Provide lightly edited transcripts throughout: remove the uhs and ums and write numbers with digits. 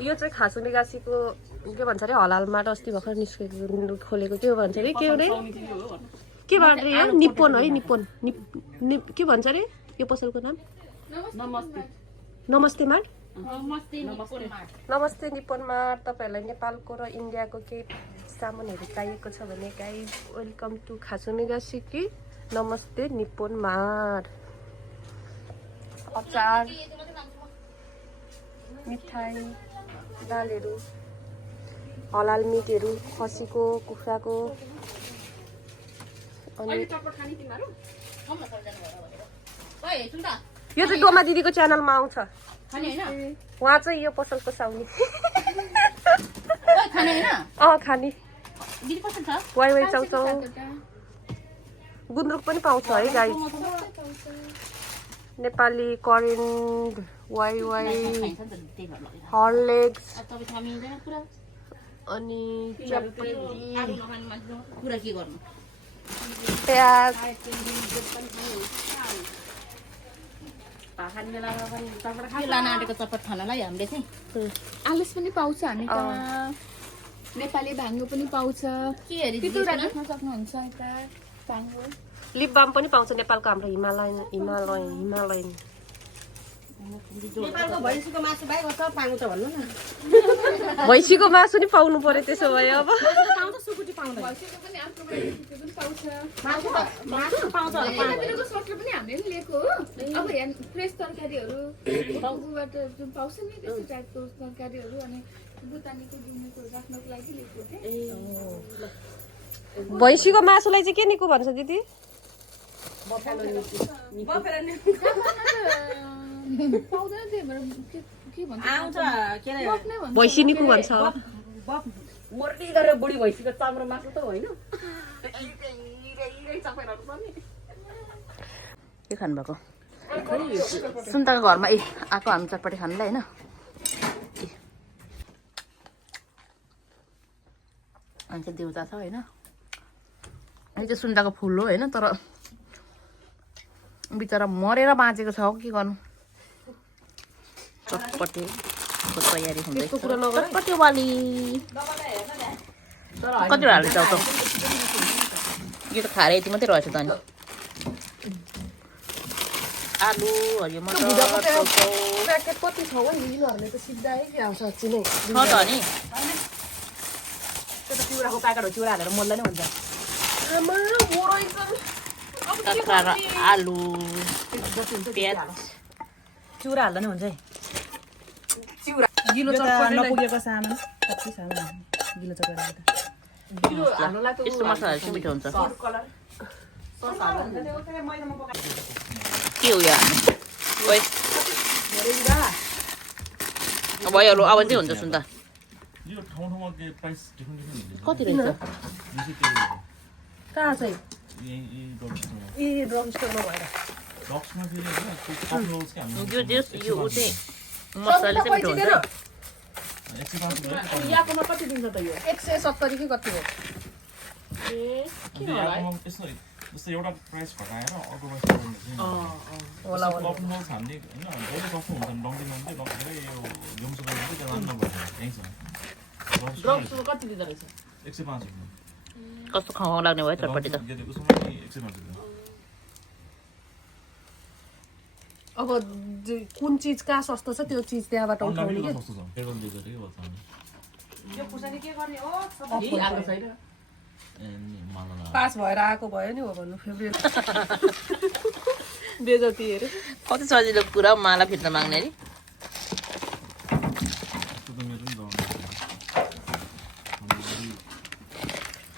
यो चाहिँ खासु निगासीको के भन्छ अरे हलालबाट अस्ति भर्खर निस्केको खोलेको के भन्छ अरे के अरे के भन्छ अरे यो निप्पोन है निप्पोन के भन्छ अरे यो पसलको नाम नमस्ते मार्ट नमस्ते निप्पोन मार्ट। तपाईँहरूलाई नेपालको र इन्डियाको केही सामानहरू चाहिएको छ भने गाइज वेलकम टु खासु निगासी कि नमस्ते निप्पोन मार्ट। अचार मिठाई दालहरू हलाल मिटहरू खसीको कुखुराको अनि यो चाहिँ डोमा दिदीको च्यानलमा आउँछ उहाँ चाहिँ यो पसलको साउनी खाने वाइ वाइ चाउचाउ गुन्द्रुक पनि पाउँछ है गाइस नेपाली करेन वाइ वाइ हर्लिक्स अनि प्याज चपट खानालाई हामीले चाहिँ आलुस पनि पाउँछ हामी त नेपाली भाङ्गो पनि पाउँछ राख्न सक्नुहुन्छ यता भाङ्गो लिप बाम पनि पाउँछ नेपालको हाम्रो हिमालयन भैँसीको मासु नि पाउनु पर्यो त्यसो भए अब फ्रेस तरकारीहरू पाउँछ नि त्यस्तो टाइपको तरकारीहरू अनि बुतानीको दिनेको राख्नको लागि लिएको भैँसीको मासुलाई चाहिँ के निको भन्छ दिदी भैँसी निको भन्छ मोर्टी गरेर बुढी भैँसीको चाम्रो मासु त होइन के खानुभएको सुन्ताको घरमा आएको हामी चटपटी खानुलाई होइन अनि चाहिँ देउता छ होइन अनि चाहिँ सुन्ताको फुल हो होइन तर बिचरा मरेर बाँचेको छ हो के गर्नु चटपटीको तयारी हुँदैछ चटपटी वाली कतिवटा हाल्दै जाऊ त यो त खाएर यति मात्रै रहेछ त अनि आलु हरियो मटर प्याकेट कति छ हो यिनीहरूले त सिधा के आउँछ अच्ची नै छ त नि त्यो त चिउराको प्याकेटहरू चिउरा हालेर मोल्दा नै हुन्छ टक्राएर आलु प्याज चिउरा हाल्दा नै हुन्छ है चिउरा गिलो चटपटी नपुगेको सामान कति सामान गिलो चटपटी यस्तो मसलाहरू चाहिँ मिठो हुन्छ के हो यो भइहाल्यो अब चाहिँ हुन्छ सुन्दा कति रहेछ कहाँ चाहिँ ए ड्रग स्टोरमा भएर यो चाहिँ मसलाले चाहिँ मिठो हुन्छ यहाँकोमा कति दिन्छ त यो 170 कि कति हो जस्तो एउटा प्राइस घटाएर अर्को प्राइस होला हामीले होइन जहिले कस्तो हुन्छ डङ्कीमा चाहिँ धेरै यो जुम्सुको चाहिँ त्यो राम्रो भयो यहीँ छ ड्रग्सको कति दिँदो रहेछ 105 रुपियाँ कस्तो खाउँ लाग्ने भयो चटपटी त उसमा 105 रुपियाँ अब कुन चिज कहाँ सस्तो छ त्यो चिज त्यहाँबाट उठाउने के सस्तो छ पेट्रोल डिजल के भन्छ यो खुर्सानी के गर्ने हो आएको छैन पास भएर आएको भयो नि हो भन्नु फेब्रुअरी बेजती हेरे कति सजिलो कुरा माला फिर्ता माग्ने अरे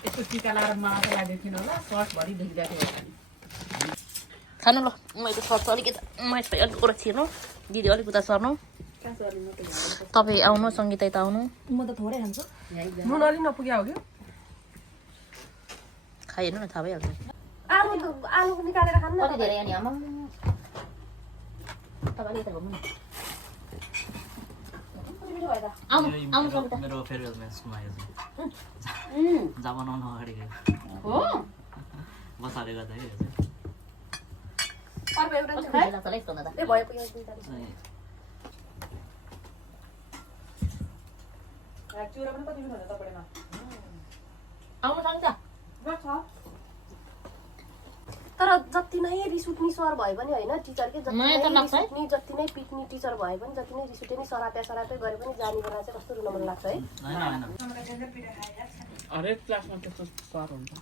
यस्तो टिका लगाएर माला लगाइदिएको होला सर्टभरि देखिरहेको होला खानु ल मैले सर्छ अलिकति मैले अलिक कुरा छिर्नु दिदी अलिक उता सर्नु तपाईँ आउनु सङ्गीता यता आउनु म त थोरै खान्छु नुन अलि नपुग्या हो कि खाइहेर्नु न थाहा भइहाल्छ आलु निकालेर खानु कति धेरै अनि आमा तपाईँले यता घुम्नु आउनु सङ्गीता मेरो फेयरवेल म्याचमा आयो जब बनाउनु अगाडि हो बसाले गर्दाखेरि अर्को एउटा ए भयो आउनु सक्छ तर जति नै रिस उठ्ने सर भए पनि होइन टिचर के जति मलाई त नै लाग्छ है। रिस उठ्ने जति नै पिट्ने टिचर भए पनि जति नै रिस उठ्ने नि सराप्या गरे पनि जाने बेला चाहिँ कस्तो रुन मन लाग्छ है होइन हरेक क्लासमा त्यस्तो सर हुन्छ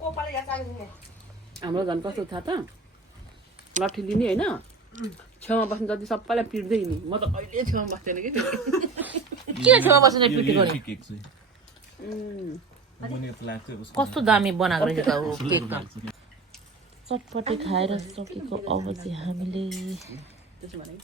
कोपाले यहाँ चाहिने हाम्रो झन् कस्तो थाहा त लट्ठी लिने होइन छेउमा बस्नु जति सबैलाई पिट्दै नि म त कहिले छेउमा बस्दैन कि किन छेउमा बसेर पिटेको नि केक चाहिँ मैले त लाग्छ उसको कस्तो दामी बनाएको रहेछ त ऊ केक त चटपटे खाएर सकेको अब चाहिँ हामीले त्यसो भने